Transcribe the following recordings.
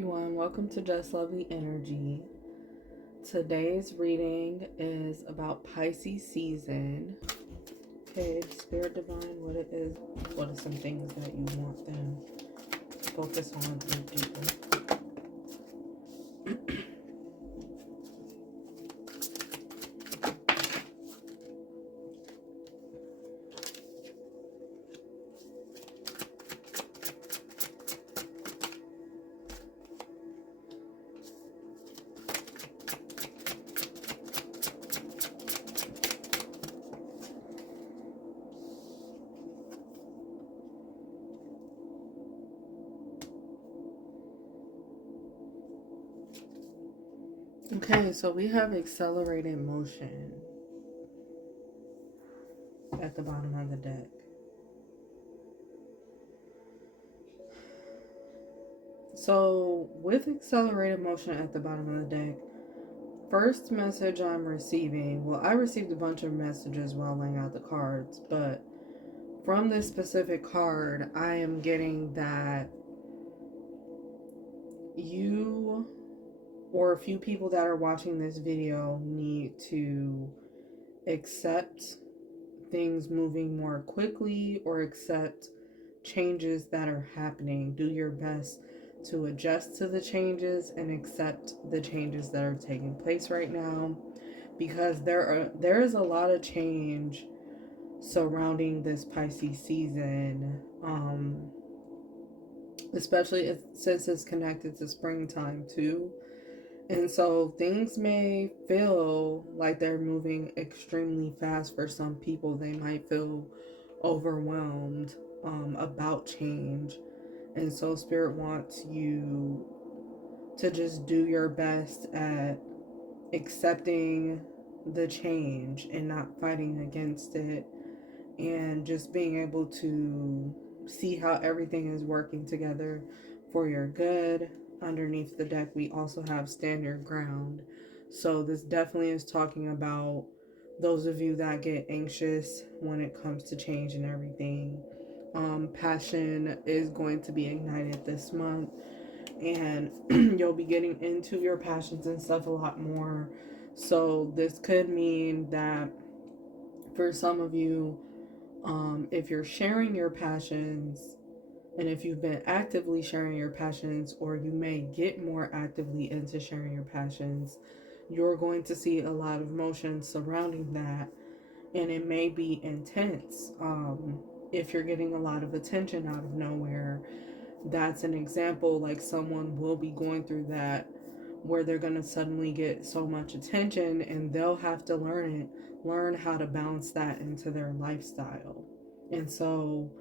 Everyone, welcome to Just Lovely Energy. Today's reading is about Pisces season. Okay, Spirit Divine, what are some things that you want them to focus on and do? Okay, so we have accelerated motion at the bottom of the deck. So with accelerated motion at the bottom of the deck, first message I'm receiving, well, I received a bunch of messages while laying out the cards, but from this specific card, I am getting that you or a few people that are watching this video need to accept things moving more quickly or accept changes that are happening. Do your best to adjust to the changes and accept the changes that are taking place right now, because there is a lot of change surrounding this Pisces season, especially since it's connected to springtime too. And so things may feel like they're moving extremely fast for some people. They might feel overwhelmed about change. And so Spirit wants you to just do your best at accepting the change and not fighting against it, and just being able to see how everything is working together for your good. Underneath the deck, we also have stand your ground. So this definitely is talking about those of you that get anxious when it comes to change and everything. Passion is going to be ignited this month, and you'll be getting into your passions and stuff a lot more. So this could mean that for some of you, if you're sharing your passions, and if you've been actively sharing your passions, or you may get more actively into sharing your passions, you're going to see a lot of motion surrounding that, and it may be intense. If you're getting a lot of attention out of nowhere, that's an example. Like, someone will be going through that, where they're going to suddenly get so much attention and they'll have to learn how to balance that into their lifestyle. And so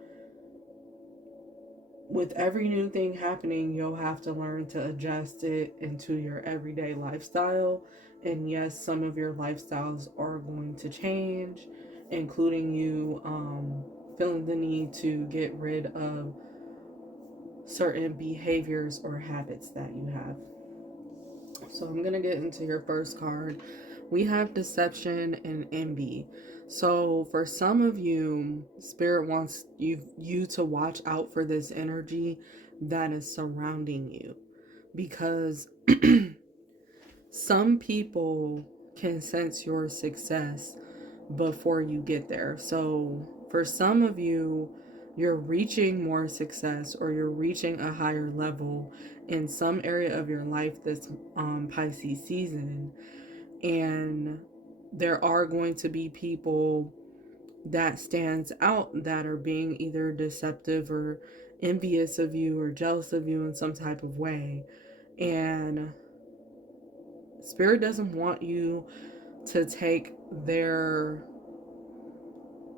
with every new thing happening, you'll have to learn to adjust it into your everyday lifestyle. And yes, some of your lifestyles are going to change, including you feeling the need to get rid of certain behaviors or habits that you have. So I'm going to get into your first card. We have deception and envy. So for some of you, Spirit wants you to watch out for this energy that is surrounding you, because some people can sense your success before you get there. So for some of you, you're reaching more success, or you're reaching a higher level in some area of your life this Pisces season. And there are going to be people that stands out that are being either deceptive or envious of you or jealous of you in some type of way. And Spirit doesn't want you to take their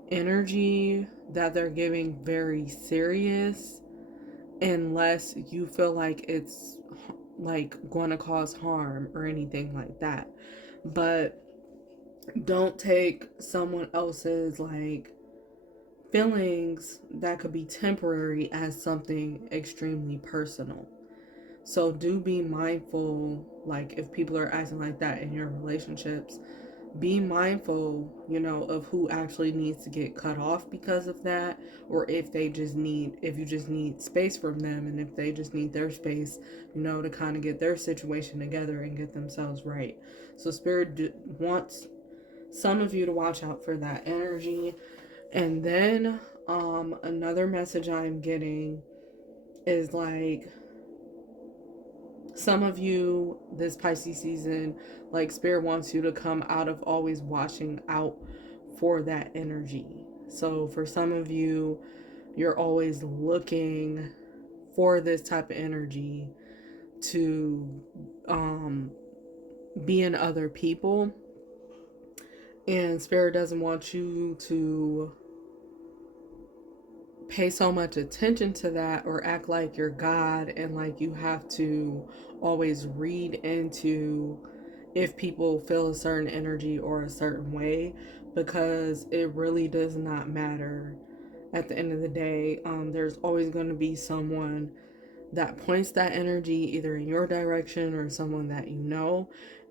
energy that they're giving very serious, unless you feel like it's like going to cause harm or anything like that. But don't take someone else's like feelings that could be temporary as something extremely personal. So do be mindful, like if people are acting like that in your relationships, be mindful, of who actually needs to get cut off because of that, or if you just need space from them, and if they just need their space, to kind of get their situation together and get themselves right. So Spirit wants some of you to watch out for that energy. And then another message I'm getting is like, some of you this Pisces season, like Spirit wants you to come out of always watching out for that energy. So for some of you, you're always looking for this type of energy to be in other people. And Spirit doesn't want you to pay so much attention to that or act like you're God and like you have to always read into if people feel a certain energy or a certain way, because it really does not matter. At the end of the day, there's always going to be someone that points that energy either in your direction or someone that you know,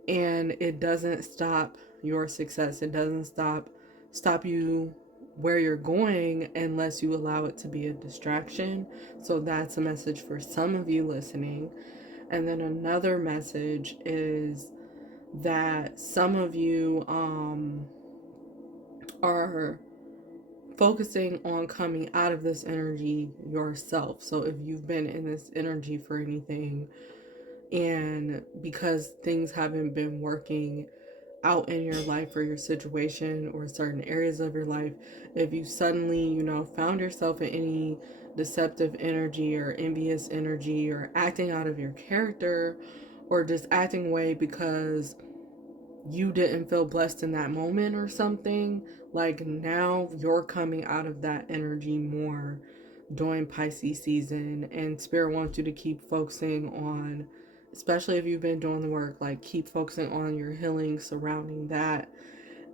and it doesn't stop your success. It doesn't stop you where you're going unless you allow it to be a distraction. So that's a message for some of you listening. And then another message is that some of you are focusing on coming out of this energy yourself. So if you've been in this energy for anything, and because things haven't been working out in your life or your situation or certain areas of your life, if you suddenly, found yourself in any deceptive energy or envious energy or acting out of your character or just acting away because you didn't feel blessed in that moment or something, like now you're coming out of that energy more during Pisces season. And Spirit wants you to keep focusing on, especially if you've been doing the work, like keep focusing on your healing surrounding that.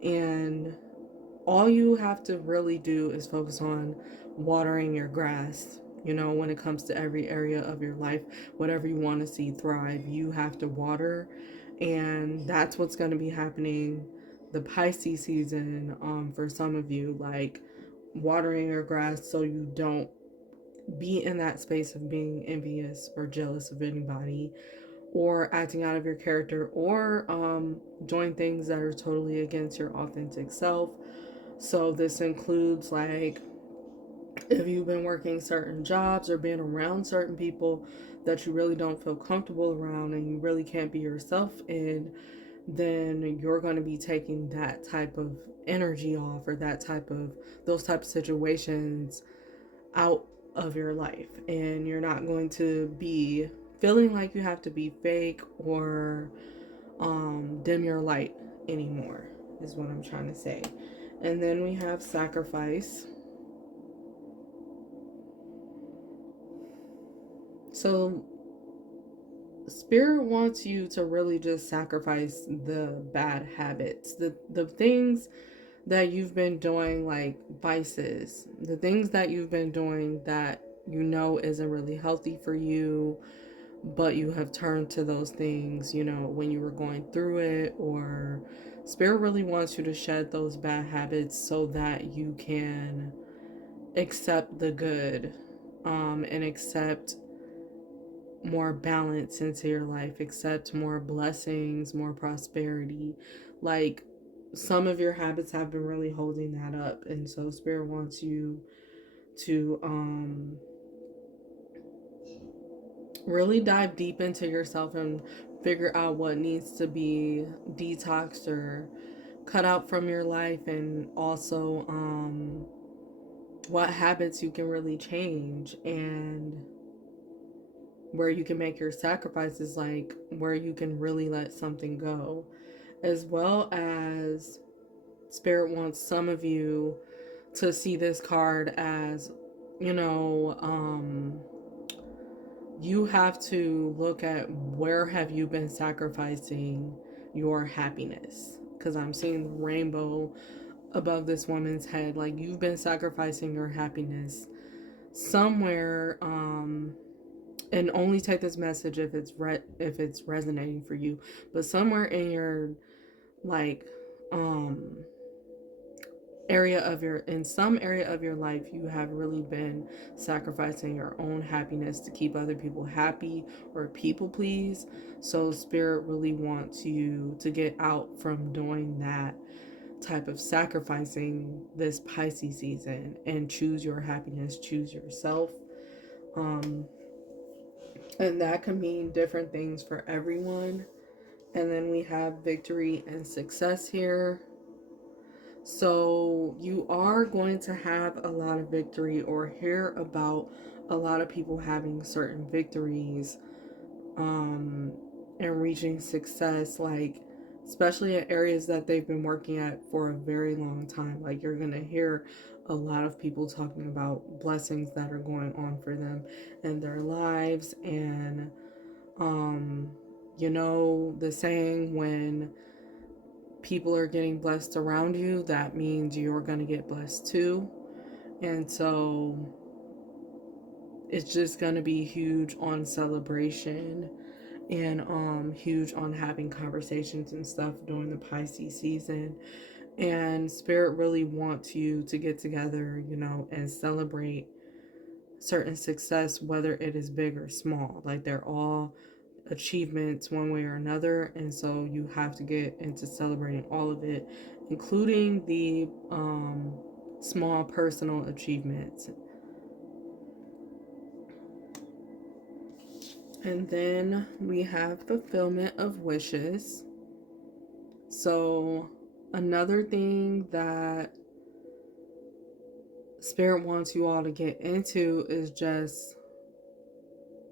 And all you have to really do is focus on watering your grass. When it comes to every area of your life, whatever you want to see thrive, you have to water. And that's what's going to be happening the Pisces season, for some of you, like watering your grass so you don't be in that space of being envious or jealous of anybody or acting out of your character or doing things that are totally against your authentic self. So this includes like if you've been working certain jobs or being around certain people that you really don't feel comfortable around and you really can't be yourself in, then you're going to be taking that type of energy off, or those type of situations out of your life, and you're not going to be feeling like you have to be fake or dim your light anymore, is what I'm trying to say. And then we have sacrifice. So Spirit wants you to really just sacrifice the bad habits, the things that you've been doing, like vices, the things that you've been doing that isn't really healthy for you, but you have turned to those things, when you were going through it. Or Spirit really wants you to shed those bad habits so that you can accept the good, and accept more balance into your life, accept more blessings, more prosperity. Like some of your habits have been really holding that up, and so Spirit wants you to really dive deep into yourself and figure out what needs to be detoxed or cut out from your life, and also what habits you can really change, and where you can make your sacrifices, like where you can really let something go. As well as Spirit wants some of you to see this card as, you know, you have to look at where have you been sacrificing your happiness, because I'm seeing the rainbow above this woman's head. Like you've been sacrificing your happiness somewhere, and only take this message if it's resonating for you, but somewhere in your like um area of your in some area of your life you have really been sacrificing your own happiness to keep other people happy or people please. So spirit really wants you to get out from doing that type of sacrificing this Pisces season and choose your happiness, choose yourself. um and that can mean different things for everyone. And then we have victory and success here. So you are going to have a lot of victory or hear about a lot of people having certain victories, um, and reaching success, like especially in areas that they've been working at for a very long time. Like you're going to hear a lot of people talking about blessings that are going on for them in their lives. And um, you know, the saying, when people are getting blessed around you, that means you're going to get blessed too. And so it's just going to be huge on celebration and huge on having conversations and stuff during the Pisces season. And spirit really wants you to get together, you know, and celebrate certain success, whether it is big or small. Like they're all achievements one way or another, and so you have to get into celebrating all of it, including the small personal achievements. And then we have fulfillment of wishes. So another thing that spirit wants you all to get into is just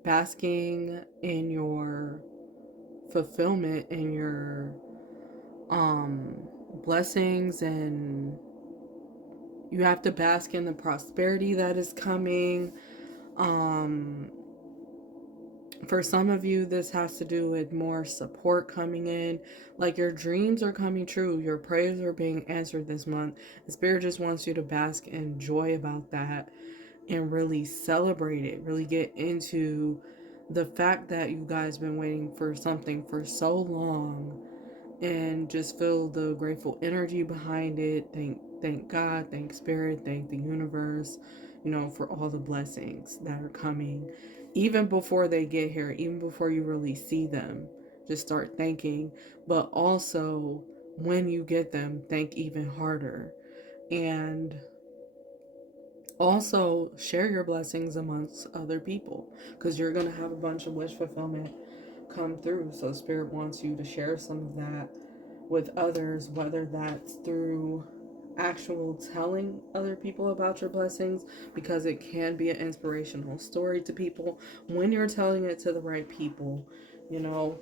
basking in your fulfillment and your blessings. And you have to bask in the prosperity that is coming. um for some of you, this has to do with more support coming in. Like your dreams are coming true, your prayers are being answered this month. The spirit just wants you to bask in joy about that and really celebrate it, really get into the fact that you guys been waiting for something for so long, and just feel the grateful energy behind it. Thank God, thank spirit, thank the universe, you know, for all the blessings that are coming even before they get here, even before you really see them. Just start thanking, but also when you get them, thank even harder. And also share your blessings amongst other people, because you're going to have a bunch of wish fulfillment come through. So spirit wants you to share some of that with others, whether that's through actual telling other people about your blessings, because it can be an inspirational story to people when you're telling it to the right people, you know.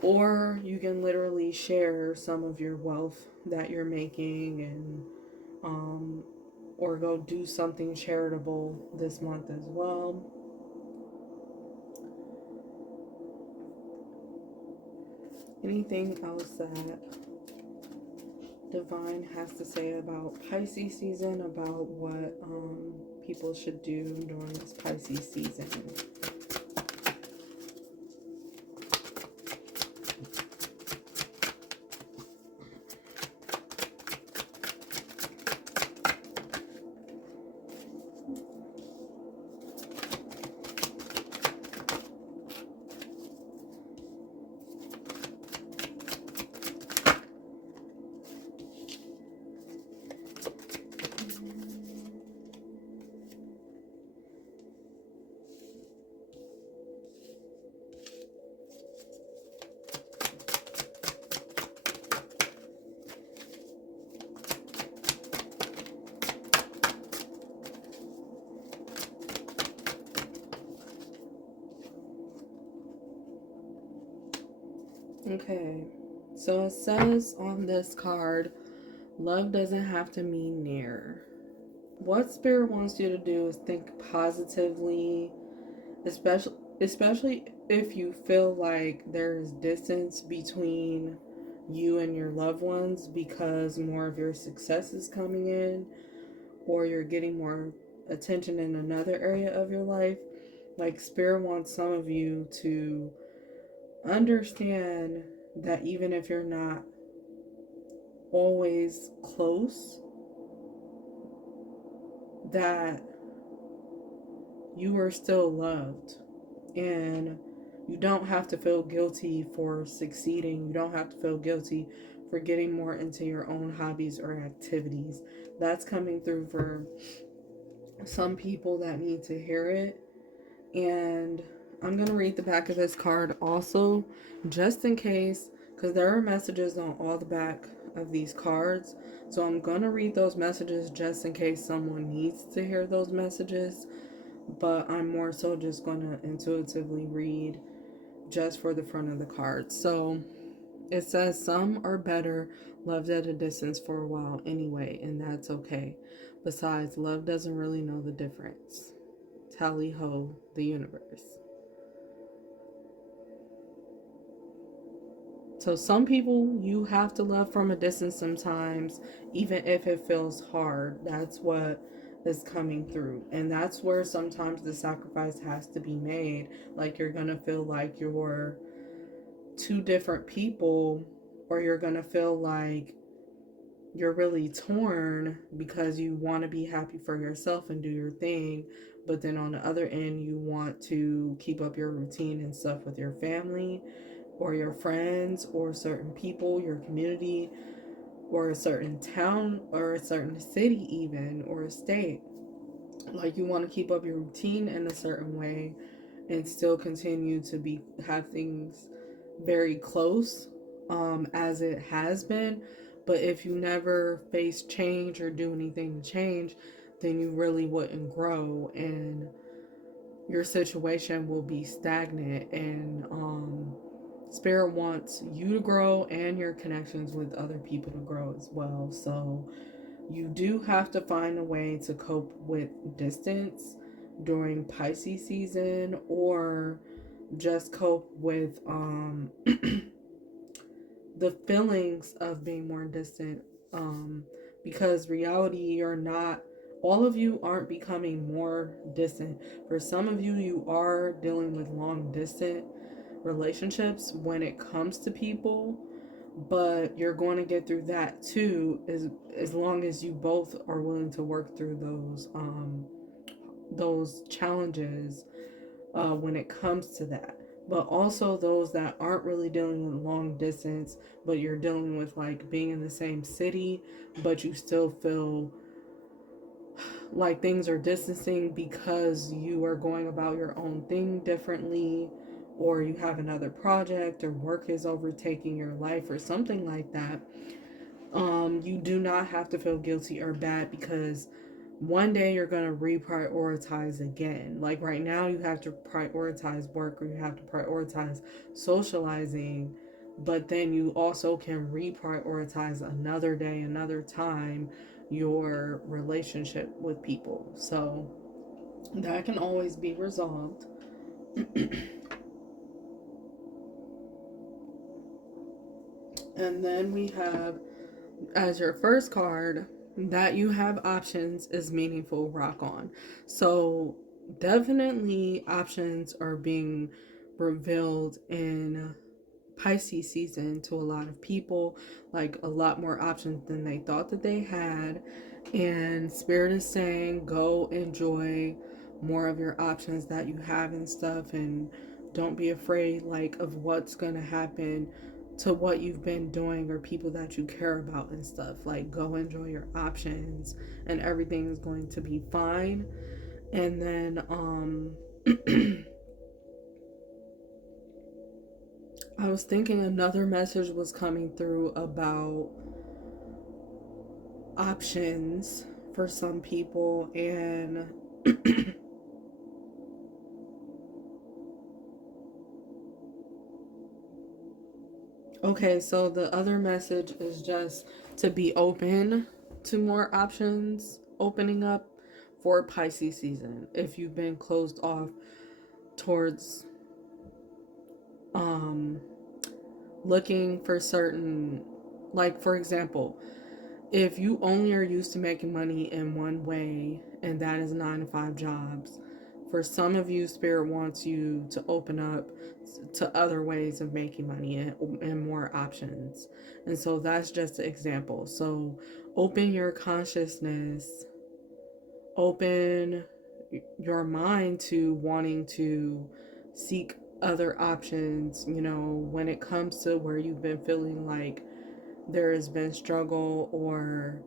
Or you can literally share some of your wealth that you're making, and um or go do something charitable this month as well. Anything else that Divine has to say about Pisces season, about what people should do during this Pisces season? Okay, so it says on this card, love doesn't have to mean near. What spirit wants you to do is think positively, especially if you feel like there's distance between you and your loved ones because more of your success is coming in, or you're getting more attention in another area of your life. Like spirit wants some of you to understand that even if you're not always close, that you are still loved, and you don't have to feel guilty for succeeding. You don't have to feel guilty for getting more into your own hobbies or activities. That's coming through for some people that need to hear it. And I'm going to read the back of this card also, just in case, because there are messages on all the back of these cards. So I'm going to read those messages just in case someone needs to hear those messages. But I'm more so just going to intuitively read just for the front of the card. So it says, some are better loved at a distance for a while anyway, and that's okay. Besides, love doesn't really know the difference. Tally ho, the universe. So some people you have to love from a distance sometimes, even if it feels hard. That's what is coming through. And that's where sometimes the sacrifice has to be made. Like you're going to feel like you're two different people, or you're going to feel like you're really torn because you want to be happy for yourself and do your thing, but then on the other end you want to keep up your routine and stuff with your family or your friends or certain people, your community, or a certain town or a certain city even, or a state. Like you want to keep up your routine in a certain way and still continue to be have things very close, as it has been. But if you never face change or do anything to change, then you really wouldn't grow, and your situation will be stagnant. And spirit wants you to grow and your connections with other people to grow as well. So you do have to find a way to cope with distance during Pisces season, or just cope with the feelings of being more distant, because reality, you're not, all of you aren't becoming more distant. For some of you, you are dealing with long distance relationships when it comes to people, but you're going to get through that too, as long as you both are willing to work through those challenges when it comes to that. But also those that aren't really dealing with long distance, but you're dealing with like being in the same city, but you still feel like things are distancing because you are going about your own thing differently, or you have another project, or work is overtaking your life, or something like that. You do not have to feel guilty or bad, because one day you're going to reprioritize again. Like right now, you have to prioritize work, or you have to prioritize socializing, but then you also can reprioritize another day, another time, your relationship with people. So that can always be resolved. And then we have, as your first card, that you have options is meaningful, rock on. So definitely options are being revealed in Pisces season to a lot of people, like a lot more options than they thought that they had. And Spirit is saying go enjoy more of your options that you have and stuff, and don't be afraid like of what's going to happen to what you've been doing or people that you care about and stuff. Like go enjoy your options and everything is going to be fine. And then I was thinking another message was coming through about options for some people, and okay, so the other message is just to be open to more options opening up for Pisces season. If you've been closed off towards um looking for certain, like for example, if you only are used to making money in one way, and that is 9 to 5 jobs, For some of you, Spirit wants you to open up to other ways of making money and more options. And so that's just an example. So open your consciousness, open your mind to wanting to seek other options, when it comes to where you've been feeling like there has been struggle, or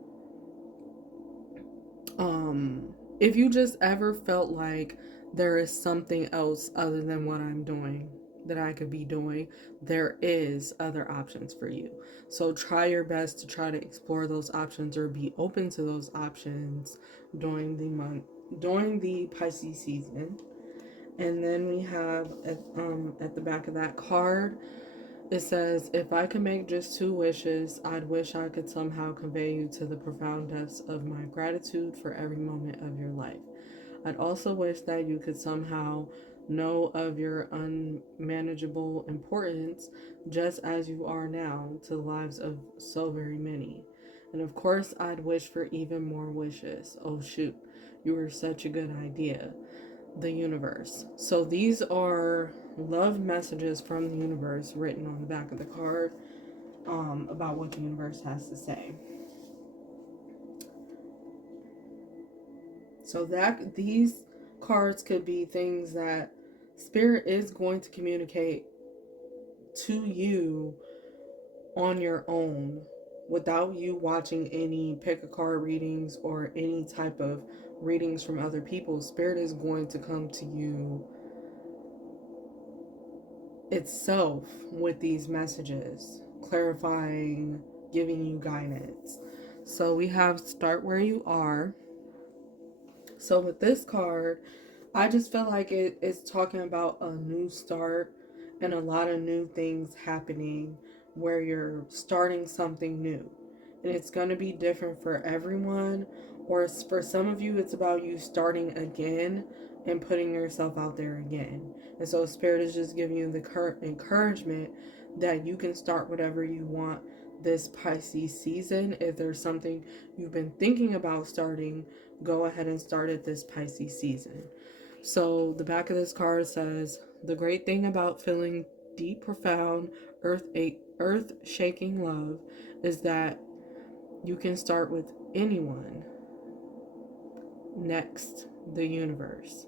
if you just ever felt like there is something else other than what I'm doing that I could be doing, there is other options for you. So try your best to try to explore those options or be open to those options during the Pisces season. And then we have at the back of that card, it says, if I could make just 2 wishes, I'd wish I could somehow convey you to the profound depths of my gratitude for every moment of your life. I'd also wish that you could somehow know of your unmanageable importance just as you are now to the lives of so very many. And of course, I'd wish for even more wishes. Oh, shoot, you were such a good idea. The universe. So these are love messages from the universe written on the back of the card, about what the universe has to say. So that these cards could be things that Spirit is going to communicate to you on your own without you watching any pick a card readings or any type of readings from other people. Spirit is going to come to you itself with these messages, clarifying, giving you guidance. So we have start where you are. So with this card, I just feel like it is talking about a new start and a lot of new things happening where you're starting something new. And it's going to be different for everyone, or for some of you, it's about you starting again and putting yourself out there again. And so Spirit is just giving you the encouragement that you can start whatever you want this Pisces season. If there's something you've been thinking about starting, go ahead and start it this Pisces season. So the back of this card says, the great thing about feeling deep, profound, earth-shaking love is that you can start with anyone. Next, the universe.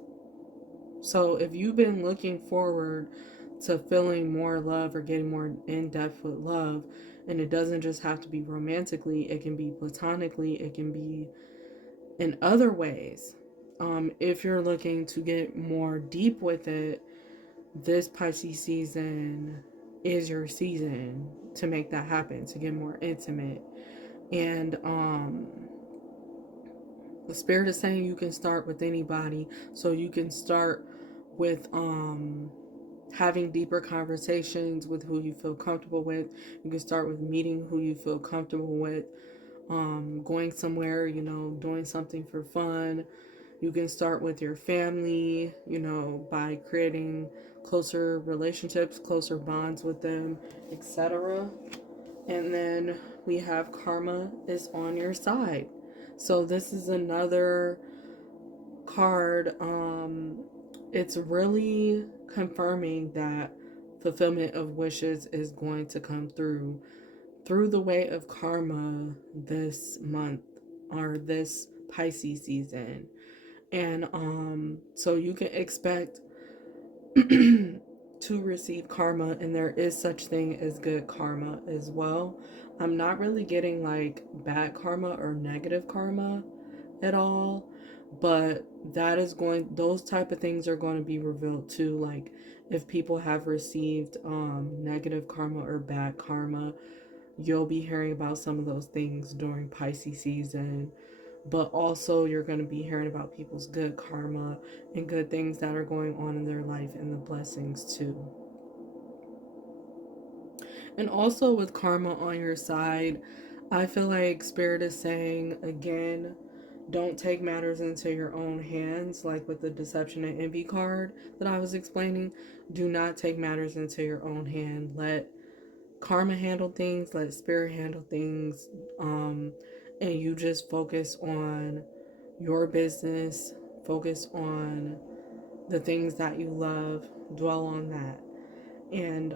So if you've been looking forward to feeling more love or getting more in depth with love, and it doesn't just have to be romantically, it can be platonically, it can be in other ways. If you're looking to get more deep with it, this Pisces season is your season to make that happen, to get more intimate. And the Spirit is saying you can start with anybody. So you can start with having deeper conversations with who you feel comfortable with. You can start with meeting who you feel comfortable with, going somewhere, doing something for fun. You can start with your family, by creating closer relationships, closer bonds with them, etc. And then we have karma is on your side. So this is another card. It's really confirming that fulfillment of wishes is going to come through the way of karma this month, or this Pisces season. And so you can expect to receive karma, and there is such thing as good karma as well. I'm not really getting like bad karma or negative karma at all, but those type of things are going to be revealed too. Like if people have received negative karma or bad karma, you'll be hearing about some of those things during Pisces season. But also you're going to be hearing about people's good karma and good things that are going on in their life, and the blessings too. And also with karma on your side, I feel like Spirit is saying again, don't take matters into your own hands, like with the deception and envy card that I was explaining. Do not take matters into your own hand. Let karma handle things, let Spirit handle things, and you just focus on your business, focus on the things that you love, dwell on that. And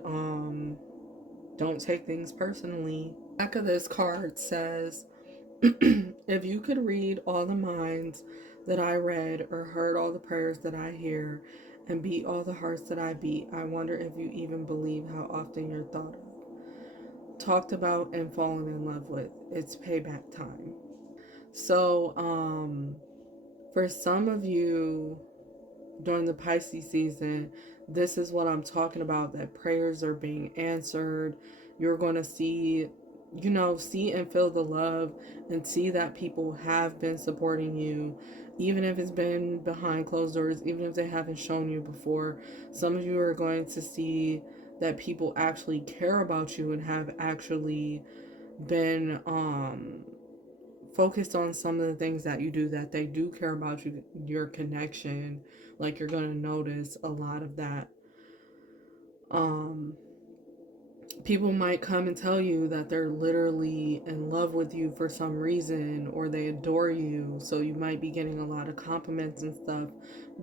don't take things personally. The back of this card says, if you could read all the minds that I read or heard all the prayers that I hear and beat all the hearts that I beat, I wonder if you even believe how often you're thought of, talked about, and fallen in love with. It's payback time. So, for some of you during the Pisces season, this is what I'm talking about, that prayers are being answered. You're going to see, see and feel the love and see that people have been supporting you, even if it's been behind closed doors, even if they haven't shown you before. Some of you are going to see that people actually care about you and have actually been focused on some of the things that you do, that they do care about you, your connection. Like, you're going to notice a lot of that. um People might come and tell you that they're literally in love with you for some reason, or they adore you, so you might be getting a lot of compliments and stuff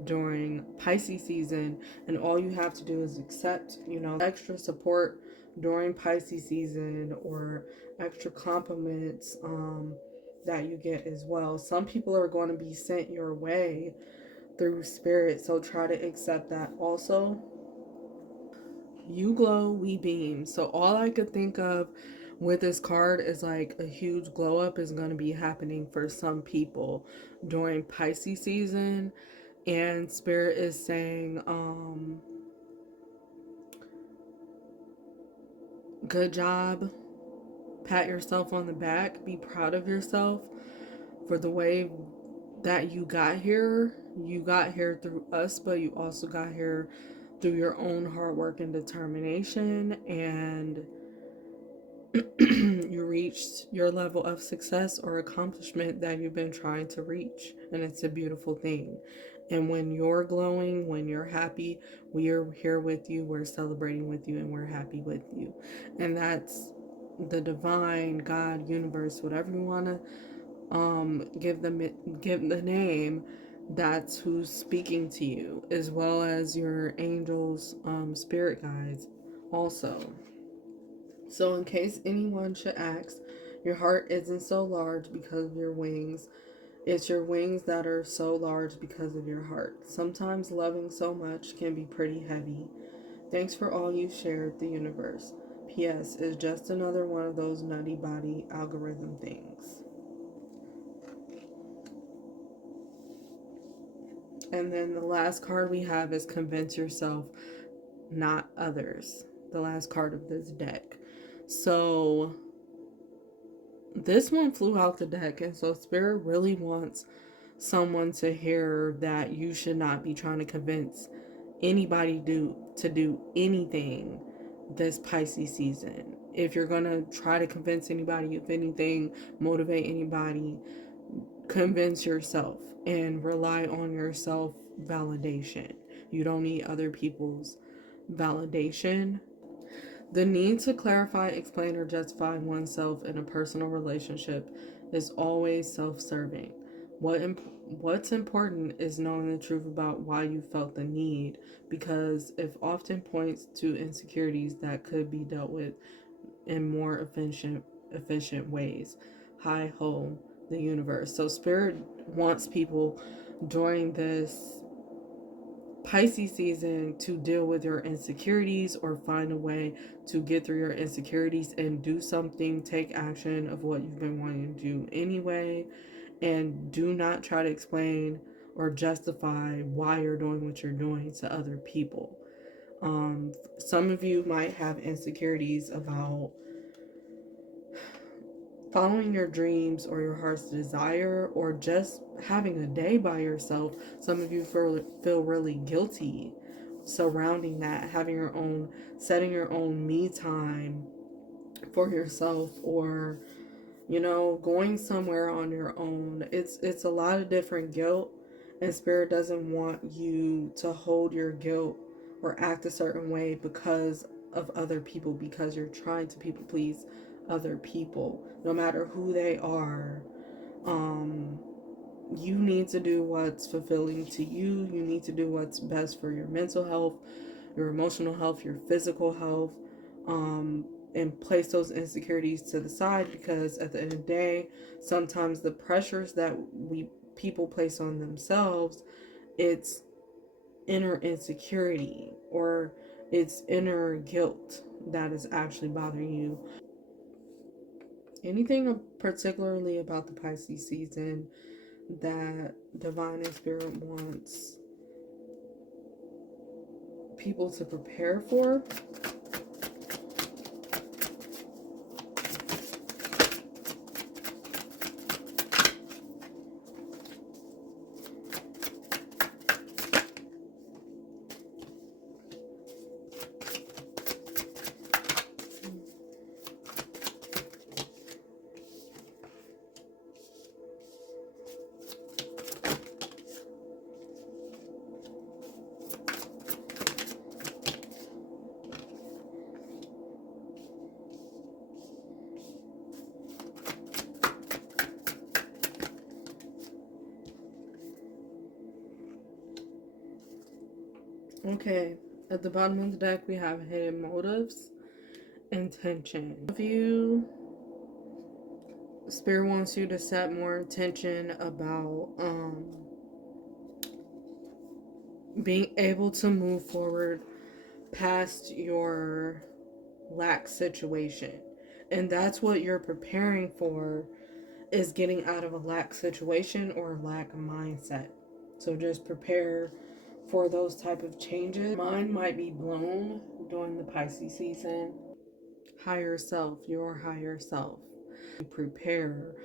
during Pisces season. And all you have to do is accept, extra support during Pisces season, or extra compliments that you get as well. Some people are going to be sent your way through spirit, so try to accept that also. You glow, we beam. So all I could think of with this card is like a huge glow up is going to be happening for some people during Pisces season. And spirit is saying, good job, pat yourself on the back, be proud of yourself for the way that you got here. You got here through us, but you also got here through your own hard work and determination. And you reached your level of success or accomplishment that you've been trying to reach, and it's a beautiful thing. And when you're glowing, when you're happy, we're here with you, we're celebrating with you, and we're happy with you. And that's the divine, God, universe, whatever you want to give the name. That's who's speaking to you, as well as your angels, spirit guides also. So, in case anyone should ask, your heart isn't so large because of your wings. It's your wings that are so large because of your heart. Sometimes loving so much can be pretty heavy. Thanks for all you've shared, the universe. P.S. is just another one of those nutty body algorithm things. And then the last card we have is Convince Yourself, Not Others. The last card of this deck. So this one flew out the deck, and so Spirit really wants someone to hear that you should not be trying to convince anybody to do anything this Pisces season. If you're gonna try to convince anybody, if anything, motivate anybody, convince yourself and rely on your self validation. You don't need other people's validation. The need to clarify, explain, or justify oneself in a personal relationship is always self-serving. What's important is knowing the truth about why you felt the need, because it often points to insecurities that could be dealt with in more efficient ways. Hi ho, the universe. So spirit wants people during this Pisces season to deal with your insecurities, or find a way to get through your insecurities and do something, take action of what you've been wanting to do anyway. And do not try to explain or justify why you're doing what you're doing to other people. Some of you might have insecurities about following your dreams or your heart's desire, or just having a day by yourself. Some of you feel really guilty surrounding that, having your own, setting your own me time for yourself, or going somewhere on your own. It's a lot of different guilt, and spirit doesn't want you to hold your guilt or act a certain way because of other people, because you're trying to people please other people, no matter who they are. um you need to do what's fulfilling to you. You need to do what's best for your mental health, your emotional health, your physical health, and place those insecurities to the side, because at the end of the day, sometimes the pressures that we people place on themselves, it's inner insecurity or it's inner guilt that is actually bothering you. Anything particularly about the Pisces season that divine and spirit wants people to prepare for? Okay, at the bottom of the deck we have hidden motives, intention. If you, spirit wants you to set more intention about being able to move forward past your lack situation. And that's what you're preparing for, is getting out of a lack situation or lack mindset. So just prepare for those type of changes. Mind might be blown during the Pisces season. Higher self, your higher self. Prepare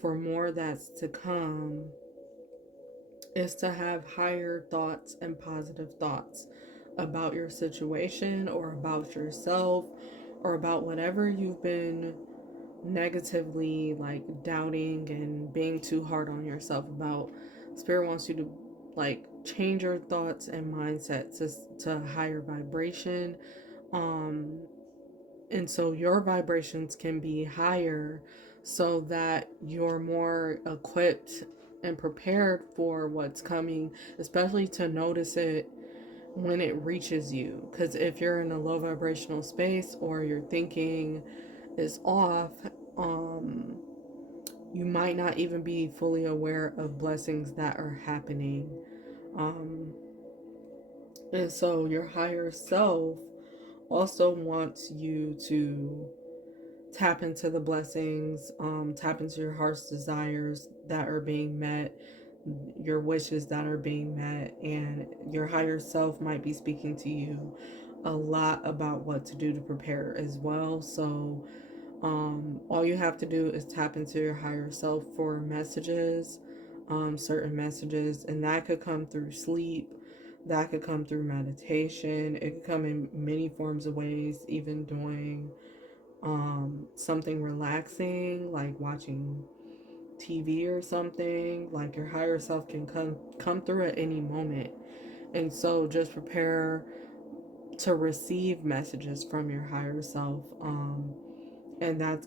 for more that's to come is to have higher thoughts and positive thoughts about your situation or about yourself or about whatever you've been negatively like doubting and being too hard on yourself about. Spirit wants you to like change your thoughts and mindset to higher vibration, um and so your vibrations can be higher so that you're more equipped and prepared for what's coming, especially to notice it when it reaches you. Because if you're in a low vibrational space or your thinking is off, um, you might not even be fully aware of blessings that are happening. Um, and so your higher self also wants you to tap into the blessings, tap into your heart's desires that are being met, your wishes that are being met, and your higher self might be speaking to you a lot about what to do to prepare as well. So all you have to do is tap into your higher self for messages, certain messages, and that could come through sleep, that could come through meditation, it could come in many forms of ways, even doing something relaxing like watching TV or something. Like your higher self can come through at any moment. And so just prepare to receive messages from your higher self, and that's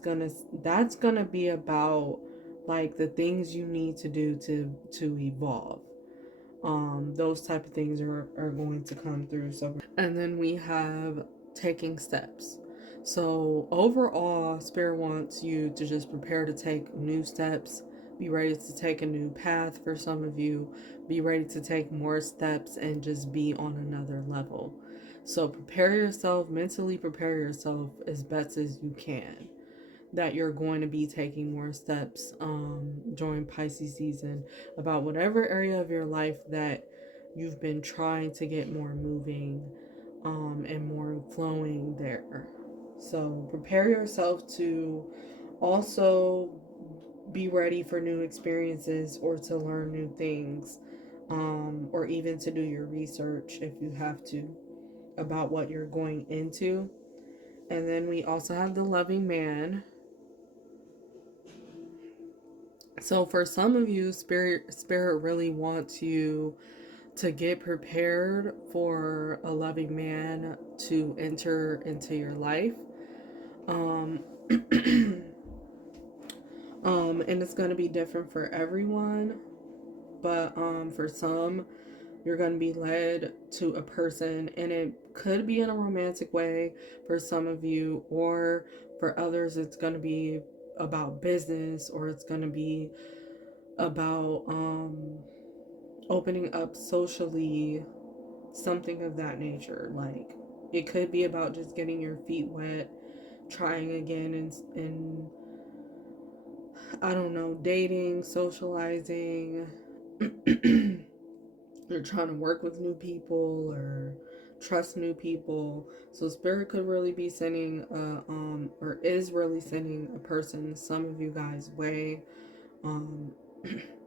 gonna be about like the things you need to do to evolve. Those type of things are going to come through. So, and then we have taking steps. So overall, spirit wants you to just prepare to take new steps, be ready to take a new path. For some of you, be ready to take more steps and just be on another level. So prepare yourself, mentally prepare yourself as best as you can, that you're going to be taking more steps during Pisces season about whatever area of your life that you've been trying to get more moving, and more flowing there. So prepare yourself to also be ready for new experiences or to learn new things, or even to do your research if you have to about what you're going into. And then we also have the loving man. So for some of you, spirit really wants you to get prepared for a loving man to enter into your life. Um, and it's going to be different for everyone. But for some, you're going to be led to a person, and it could be in a romantic way for some of you, or for others it's going to be about business, or it's going to be about opening up socially, something of that nature. Like, it could be about just getting your feet wet, trying again, and I don't know, dating, socializing. You're trying to work with new people or trust new people. So spirit could really be sending or is really sending a person, some of you guys, way um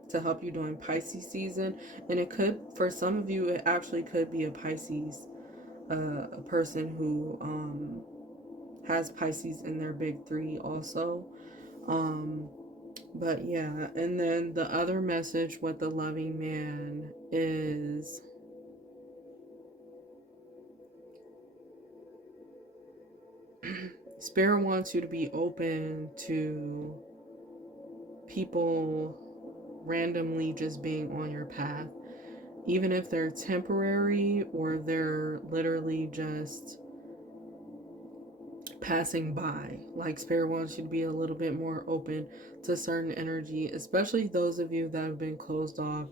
to help you during Pisces season. And it could, for some of you, it actually could be a Pisces, a person who has Pisces in their big three also. um but yeah, and then the other message with the loving man is Spirit wants you to be open to people randomly just being on your path, even if they're temporary or they're literally just passing by. Like, Spirit wants you to be a little bit more open to certain energy, especially those of you that have been closed off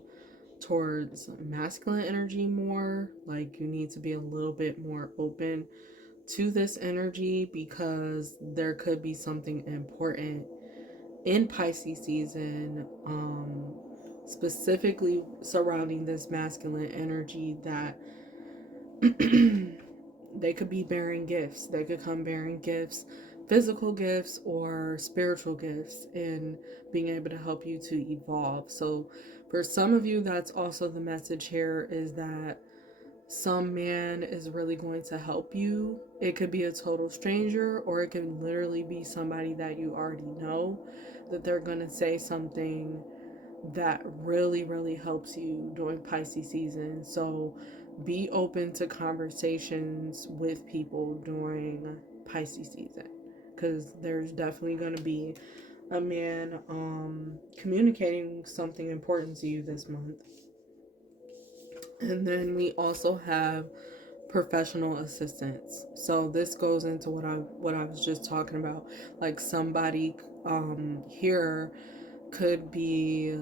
towards masculine energy more. Like, you need to be a little bit more open to this energy, because there could be something important in Pisces season, specifically surrounding this masculine energy, that they could be bearing gifts. They could come bearing gifts, physical gifts or spiritual gifts, and being able to help you to evolve. So for some of you, that's also the message here, is that some man is really going to help you. It could be a total stranger, or it could literally be somebody that you already know, that they're going to say something that really, really helps you during Pisces season. So be open to conversations with people during Pisces season, because there's definitely going to be a man communicating something important to you this month. And then we also have professional assistance. So this goes into what I was just talking about. Like, somebody here could be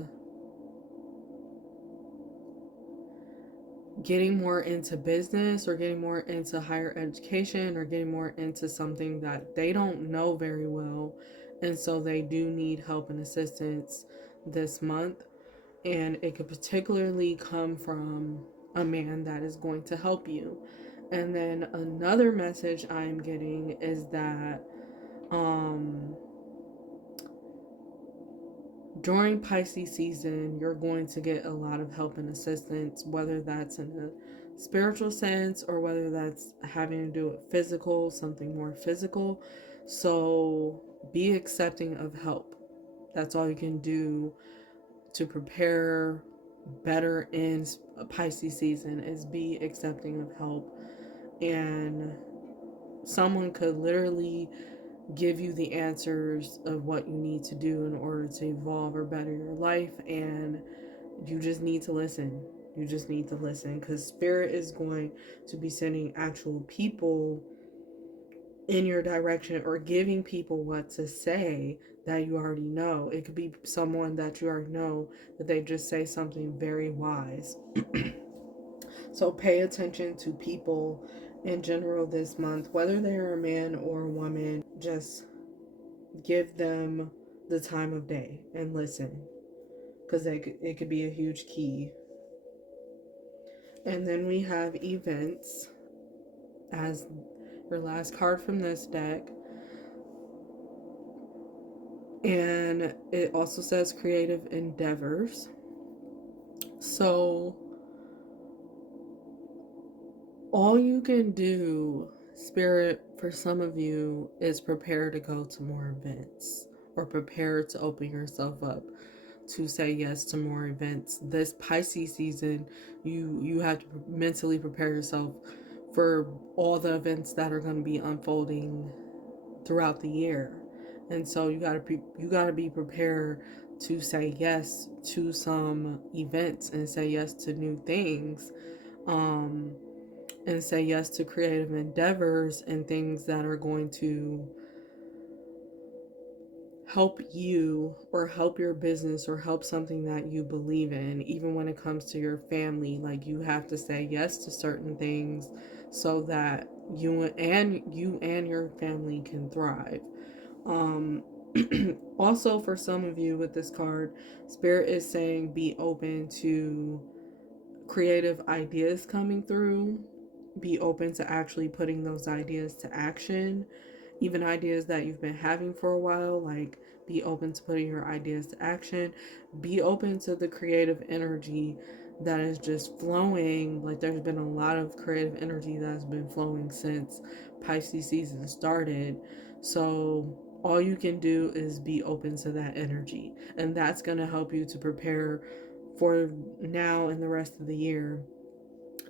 getting more into business, or getting more into higher education, or getting more into something that they don't know very well, and so they do need help and assistance this month. And it could particularly come from a man that is going to help you. And then another message I'm getting is that during Pisces season, you're going to get a lot of help and assistance, whether that's in a spiritual sense, or whether that's having to do with physical, something more physical. So be accepting of help. That's all you can do to prepare better in Pisces season, is be accepting of help. And someone could literally give you the answers of what you need to do in order to evolve or better your life, and you just need to listen. You just need to listen, because spirit is going to be sending actual people in your direction, or giving people what to say that you already know. It could be someone that you already know, that they just say something very wise. So pay attention to people in general this month, whether they're a man or a woman. Just give them the time of day and listen, because it could be a huge key. And then we have events as your last card from this deck. And it also says creative endeavors. So all you can do, Spirit, for some of you, is prepare to go to more events, or prepare to open yourself up to say yes to more events. This Pisces season, you have to mentally prepare yourself for all the events that are going to be unfolding throughout the year. And so you got to be prepared to say yes to some events and say yes to new things, um, and say yes to creative endeavors and things that are going to help you or help your business or help something that you believe in. Even when it comes to your family, like, you have to say yes to certain things so that you and your family can thrive. um Also, for some of you with this card, Spirit is saying be open to creative ideas coming through. Be open to actually putting those ideas to action, even ideas that you've been having for a while. Like, be open to putting your ideas to action. Be open to the creative energy that is just flowing. Like, there's been a lot of creative energy that has been flowing since Pisces season started. So all you can do is be open to that energy, and that's going to help you to prepare for now and the rest of the year.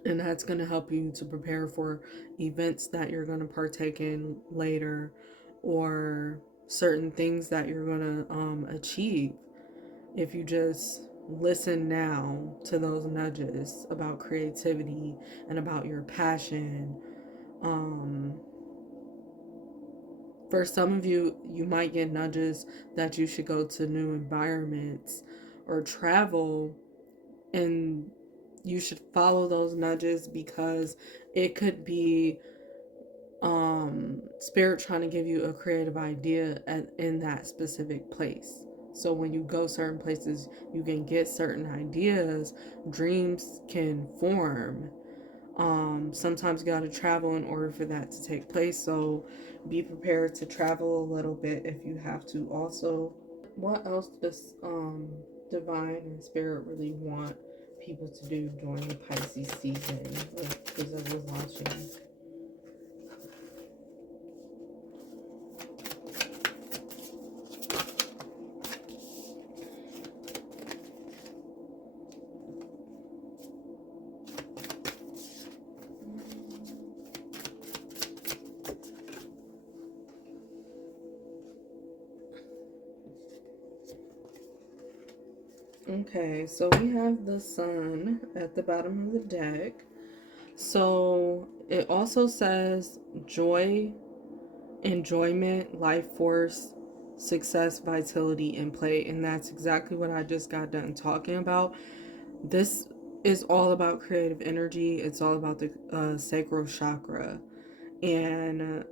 And that's going to help you to prepare for events that you're going to partake in later, or certain things that you're going to achieve if you just listen now to those nudges about creativity and about your passion. um, for some of you, you might get nudges that you should go to new environments or travel, and you should follow those nudges because it could be Spirit trying to give you a creative idea in that specific place. So when you go certain places, you can get certain ideas. Dreams can form. Sometimes you got to travel in order for that to take place, so be prepared to travel a little bit if you have to. Also, what else does divine and spirit really want people to do during the Pisces season? Because I was watching. Okay, so we have the sun at the bottom of the deck. So it also says joy, enjoyment, life force, success, vitality, and play. And that's exactly what I just got done talking about. This is all about creative energy. It's all about the sacral chakra. And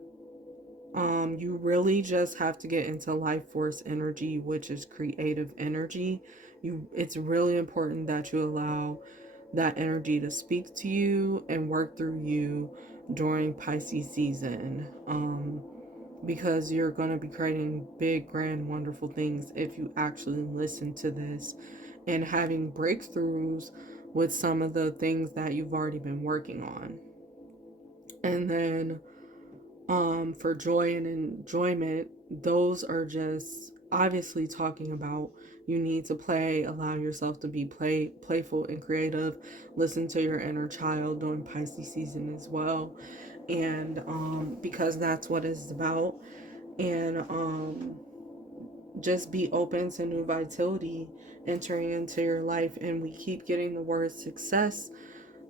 you really just have to get into life force energy, which is creative energy. It's really important that you allow that energy to speak to you and work through you during Pisces season. Because you're going to be creating big, grand, wonderful things if you actually listen to this and having breakthroughs with some of the things that you've already been working on. And then for joy and enjoyment, those are just obviously talking about you need to play, allow yourself to be playful and creative, listen to your inner child during Pisces season as well. And because that's what it's about. And just be open to new vitality entering into your life. And we keep getting the word success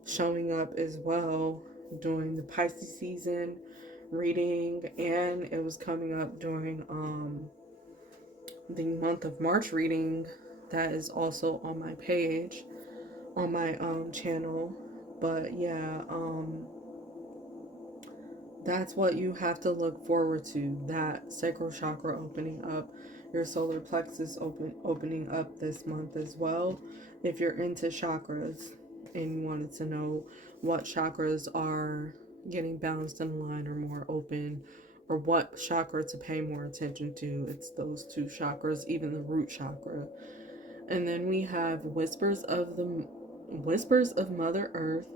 showing up as well during the Pisces season reading, and it was coming up during the month of March reading that is also on my page, on my channel. But yeah, that's what you have to look forward to, that sacral chakra opening up, your solar plexus opening up this month as well. If you're into chakras and you wanted to know what chakras are getting balanced in line or more open, or what chakra to pay more attention to, it's those two chakras, even the root chakra. And then we have whispers of Mother Earth,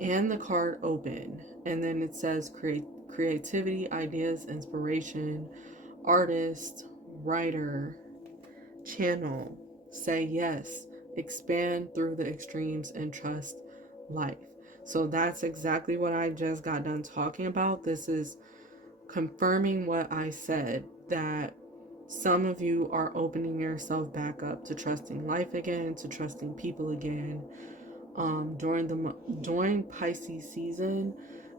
and the card open. And then it says creativity, ideas, inspiration, artist, writer, channel, say yes, expand through the extremes, and trust life. So that's exactly what I just got done talking about. This is confirming what I said, that Some of you are opening yourself back up to trusting life again, to trusting people again, during Pisces season,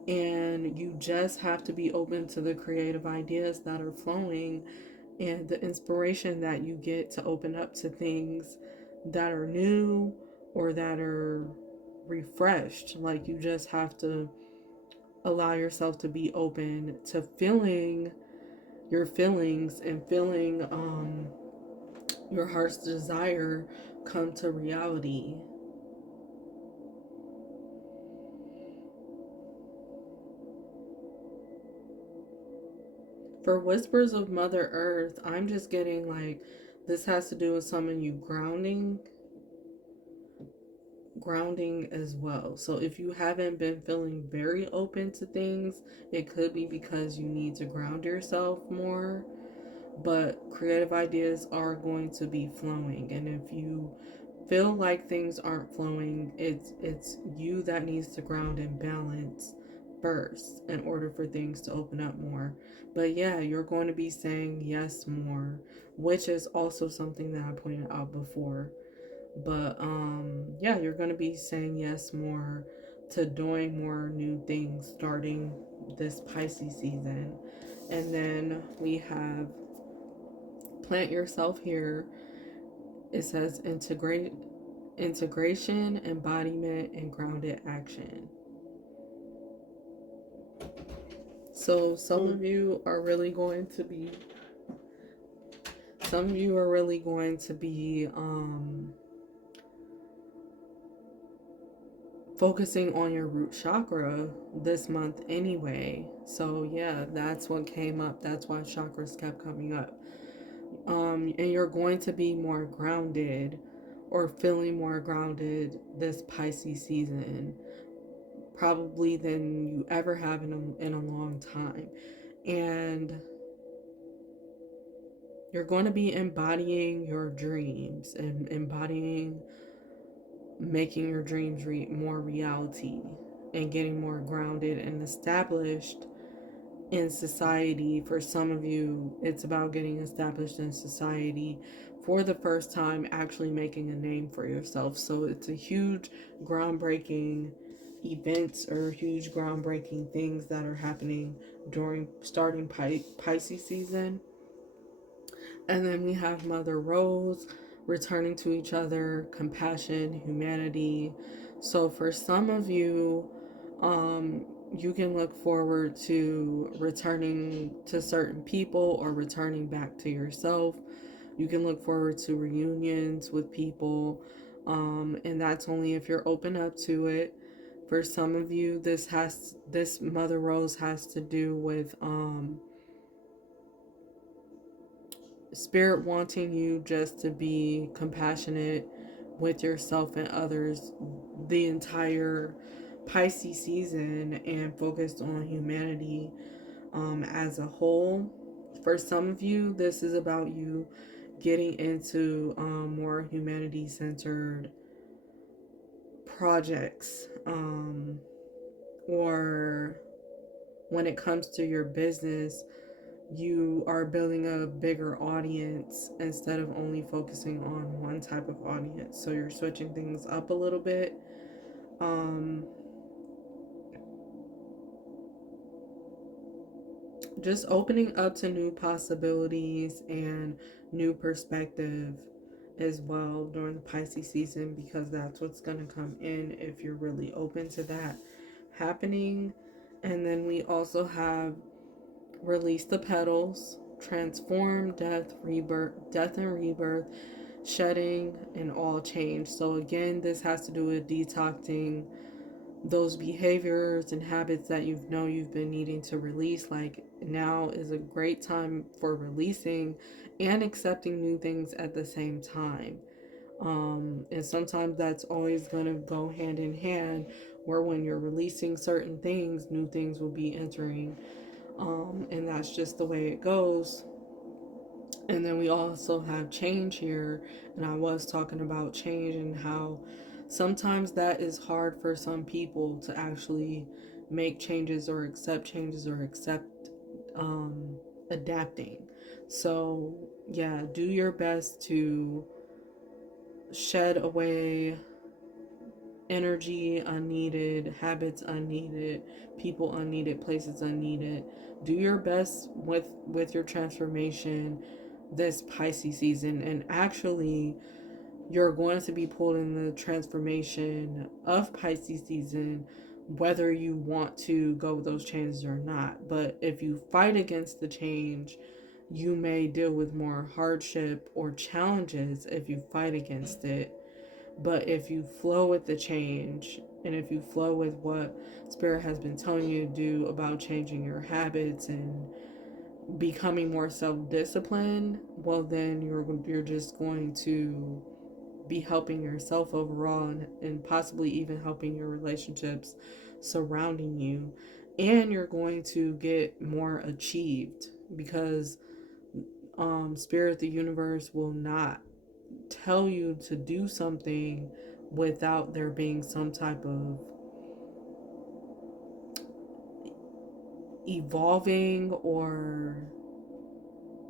and you just have to be open to the creative ideas that are flowing and the inspiration that you get to open up to things that are new or that are refreshed. Like, you just have to allow yourself to be open to feeling your feelings and feeling your heart's desire come to reality. For Whispers of Mother Earth, I'm just getting like this has to do with some of you grounding as well. So if you haven't been feeling very open to things, it could be because you need to ground yourself more. But creative ideas are going to be flowing, and if you feel like things aren't flowing, it's you that needs to ground and balance first in order for things to open up more. But yeah, you're going to be saying yes more, which is also something that I pointed out before. But yeah, you're going to be saying yes more to doing more new things starting this Pisces season. And then we have plant yourself here. It says integration, embodiment, and grounded action. So some of you are really going to be focusing on your root chakra this month anyway. So yeah, that's what came up. That's why chakras kept coming up. And you're going to be more grounded or feeling more grounded this Pisces season, probably than you ever have in a long time. And you're going to be embodying your dreams and embodying making your dreams more reality and getting more grounded and established in society. For some of you, it's about getting established in society for the first time, actually making a name for yourself. So it's a huge groundbreaking events or huge groundbreaking things that are happening during starting Pisces season. And then we have Mother Rose, returning to each other, compassion, humanity. So for some of you, you can look forward to returning to certain people or returning back to yourself. You can look forward to reunions with people, and that's only if you're open up to it. For some of you, this Mother Rose has to do with Spirit wanting you just to be compassionate with yourself and others the entire Pisces season and focused on humanity as a whole. For some of you, this is about you getting into more humanity centered projects, or when it comes to your business, you are building a bigger audience instead of only focusing on one type of audience. So you're switching things up a little bit. Just opening up to new possibilities and new perspective as well during the Pisces season, because that's what's going to come in if you're really open to that happening. And then we also have release the petals, transform, death and rebirth, shedding, and all change. So again, this has to do with detoxing those behaviors and habits that you've been needing to release. Like, now is a great time for releasing and accepting new things at the same time. And sometimes that's always going to go hand in hand, where when you're releasing certain things, new things will be entering. And that's just the way it goes. And then we also have change here, and I was talking about change and how sometimes that is hard for some people to actually make changes or accept changes or accept adapting. So, yeah, do your best to shed away energy unneeded, habits unneeded, people unneeded, places unneeded. Do your best with your transformation this Pisces season, and actually you're going to be pulled in the transformation of Pisces season whether you want to go with those changes or not. But if you fight against the change, you may deal with more hardship or challenges if you fight against it. But if you flow with the change, and if you flow with what Spirit has been telling you to do about changing your habits and becoming more self-disciplined, well, then you're just going to be helping yourself overall, and possibly even helping your relationships surrounding you. And you're going to get more achieved because Spirit, the universe, will not tell you to do something without there being some type of evolving or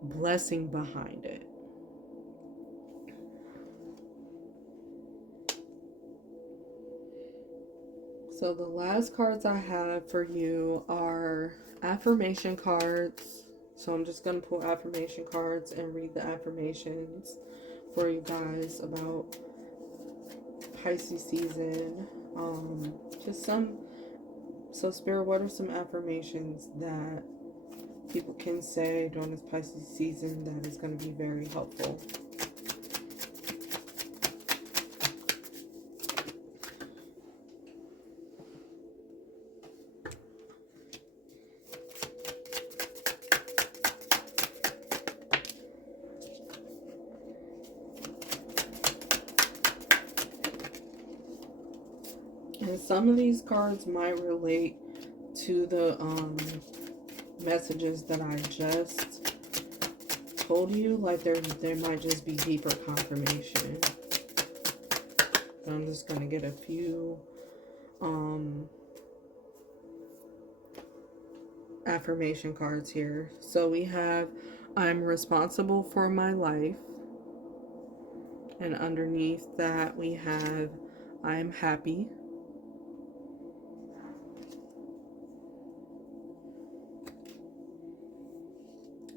blessing behind it. So the last cards I have for you are affirmation cards. So I'm just going to pull affirmation cards and read the affirmations for you guys about Pisces season. Just some. So Spirit, what are some affirmations that people can say during this Pisces season that is going to be very helpful? And some of these cards might relate to the messages that I just told you. Like there might just be deeper confirmation. I'm just gonna get a few affirmation cards here. So we have, I'm responsible for my life. And underneath that we have, I'm happy.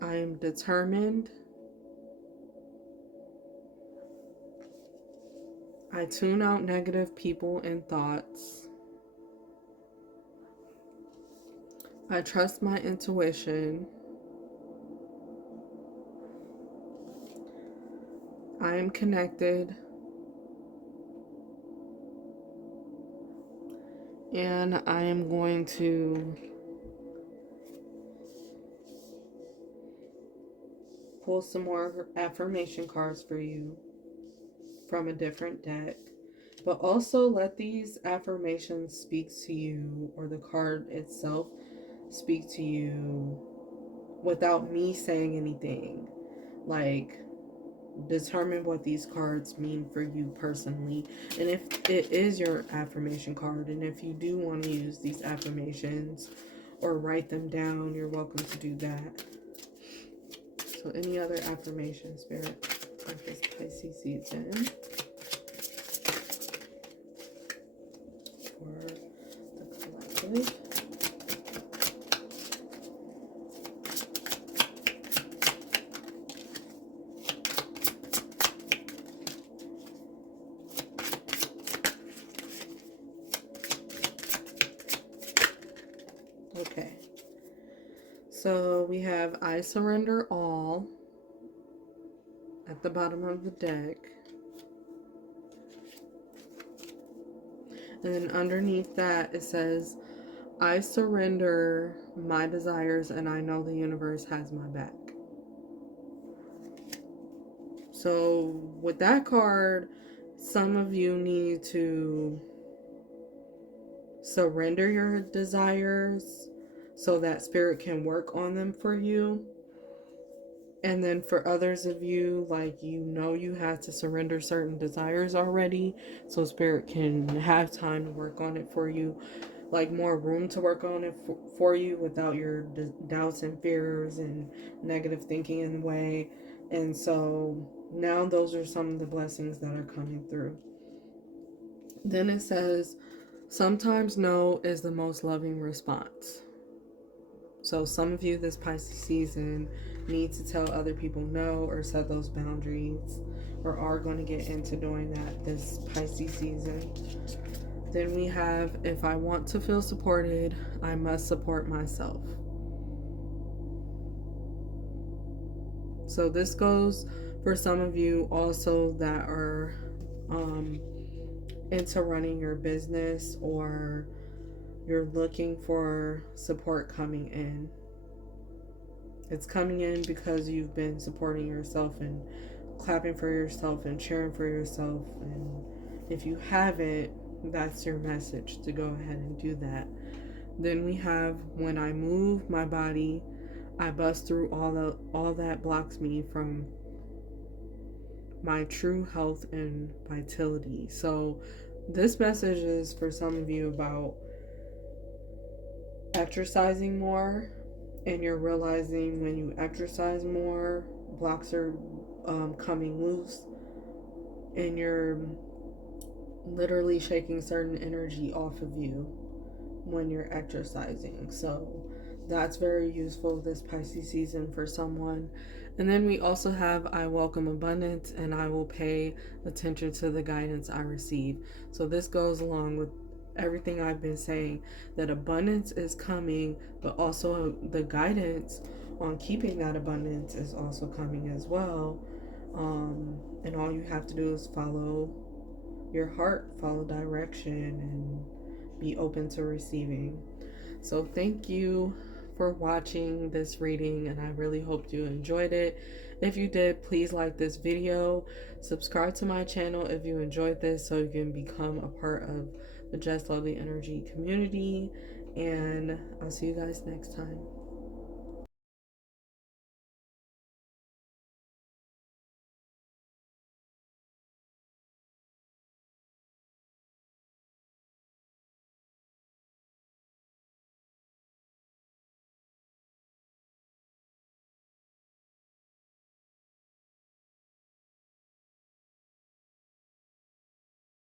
I am determined. I tune out negative people and thoughts. I trust my intuition. I am connected. And I am going to pull some more affirmation cards for you from a different deck. But also let these affirmations speak to you, or the card itself speak to you without me saying anything. Like, determine what these cards mean for you personally. And if it is your affirmation card, and if you do want to use these affirmations or write them down, you're welcome to do that. So any other affirmation, Spirit, of this Pisces season for the collective? Okay. So we have I surrender all at the bottom of the deck. And then underneath that it says, I surrender my desires and I know the universe has my back. So with that card, some of you need to surrender your desires so that Spirit can work on them for you. And then for others of you, like, you had to surrender certain desires already, so Spirit can have time to work on it for you. like more room to work on it for you without your doubts and fears and negative thinking in the way. And so now those are some of the blessings that are coming through. Then it says, sometimes no is the most loving response. So some of you this Pisces season need to tell other people no or set those boundaries, or are going to get into doing that this Pisces season. Then we have, if I want to feel supported, I must support myself. So this goes for some of you also that are into running your business, or you're looking for support coming in. It's coming in because you've been supporting yourself and clapping for yourself and cheering for yourself. And if you haven't, that's your message to go ahead and do that. Then we have, when I move my body, I bust through all that blocks me from my true health and vitality. So this message is for some of you about exercising more, and you're realizing when you exercise more, blocks are coming loose, and you're literally shaking certain energy off of you when you're exercising. So that's very useful this Pisces season for someone. And then we also have, I welcome abundance and I will pay attention to the guidance I receive. So this goes along with everything I've been saying, that abundance is coming, but also the guidance on keeping that abundance is also coming as well. And all you have to do is follow your heart, follow direction, and be open to receiving. So thank you for watching this reading, and I really hope you enjoyed it. If you did, please like this video, subscribe to my channel if you enjoyed this, so you can become a part of the Just Lovely Energy community, and I'll see you guys next time.